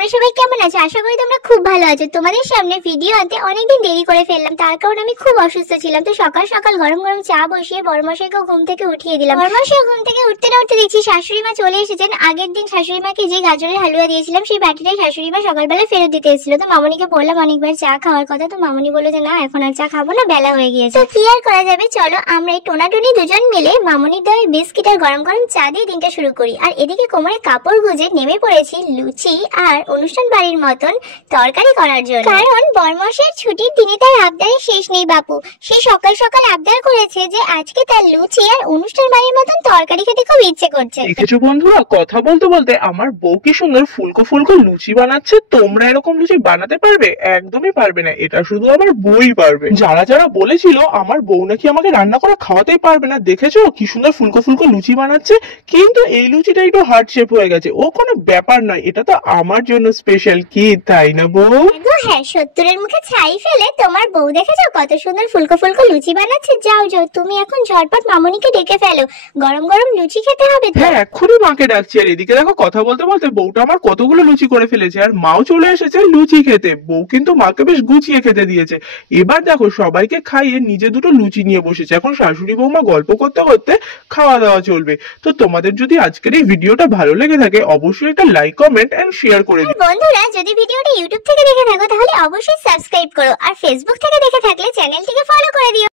তোমরা সবাই কেমন আছো? আশা করি তোমরা খুব ভালো আছো। তোমাদের সামনে ভিডিও আনতে অনেকদিন দেরি করে ফেললাম, তার কারণ আমি খুব অসুস্থ ছিলাম। তো সকাল সকাল গরম গরম চা বসিয়ে বড়মশাইকে ঘুম থেকে উঠিয়ে দিলাম। বড়মশাই ঘুম থেকে উঠতে না উঠতে দেখছি শাশুড়ি মা চলে এসেছেন। আগের দিন শাশুড়ি মাকে যে গাজরের হালুয়া দিয়েছিলাম সেই বাটিটাই শাশুড়ি মা সকালবেলা ফেরত দিতে এসেছিল। তো মামনিকে বললাম অনেকবার চা খাওয়ার কথা, তো মামনি বললো যে না এখন আর চা খাবো না, বেলা হয়ে গিয়েছে। তো কি আর করা যাবে, চলো আমরা এই টোনাটুনি দুজন মিলে মামনির দেওয়া বিস্কিট আর গরম গরম চা দিয়ে দিনটা শুরু করি। আর এদিকে কোমরে কাপড় গুজে নেমে পড়েছি লুচি আর অনুষ্ঠান বাড়ির মতন তরকারি করার জন্য। কারণ বরমশের ছুটির দিনে তার আবদারের শেষ নেই বাপু। সে সকাল সকাল আবদার করেছে যে আজকে তার লুচি আর অনুষ্ঠান বাড়ির মতন তরকারি খেতে খুব ইচ্ছে করছে। দেখেছো বন্ধুরা, কথা বলতে বলতে আমার বউ কি সুন্দর ফুলকো ফুলকো লুচি বানাচ্ছে। তোমরা এরকম লুচি বানাতে পারবে? একদমই পারবে না, এটা শুধু আমার বউই পারবে। যারা যারা বলেছিল আমার বউ নাকি আমাকে রান্না করে খাওয়াতেই পারবে না, দেখেছো কি সুন্দর ফুলকো ফুলকো লুচি বানাচ্ছে। কিন্তু এই লুচিটা একটু হার্ট শেপ হয়ে গেছে, ও কোনো ব্যাপার নয়, এটা তো আমার জন্য স্পেশাল, কি তাই না বউ? হ্যাঁ, ৭০-এর মুখে ছাই ফেলে তোমার বউ দেখেছো কত সুন্দর ফুলকো ফুলকো লুচি বানাচ্ছে। যাও যাও তুমি এখন ঝটপট মামনিকে ডেকে ফেলো, গরম গরম লুচি খেতে হবে। হ্যাঁ এক্ষুনি মাকে ডাকছি। আর এদিকে দেখো কথা বলতে বলতে বউটা আমার কতগুলো লুচি করে ফেলেছে, আর মাও চলে এসেছে লুচি খেতে। বউ কিন্তু মাকে বেশ গুছিয়ে খেতে দিয়েছে। এবার দেখো সবাইকে খাইয়ে নিজে দুটো লুচি নিয়ে বসেছে। এখন শাশুড়ি বৌমা গল্প করতে করতে খাওয়া দাওয়া চলবে। তো তোমাদের যদি আজকের এই ভিডিওটা ভালো লেগে থাকে অবশ্যই একটা লাইক কমেন্ট এন্ড শেয়ার করে দিও। বন্ধুরা যদি ভিডিওটা ইউটিউব থেকে দেখে থাকো তাহলে অবশ্যই সাবস্ক্রাইব করো, আর ফেসবুক থেকে দেখে থাকলে চ্যানেলটিকে ফলো করে দিও।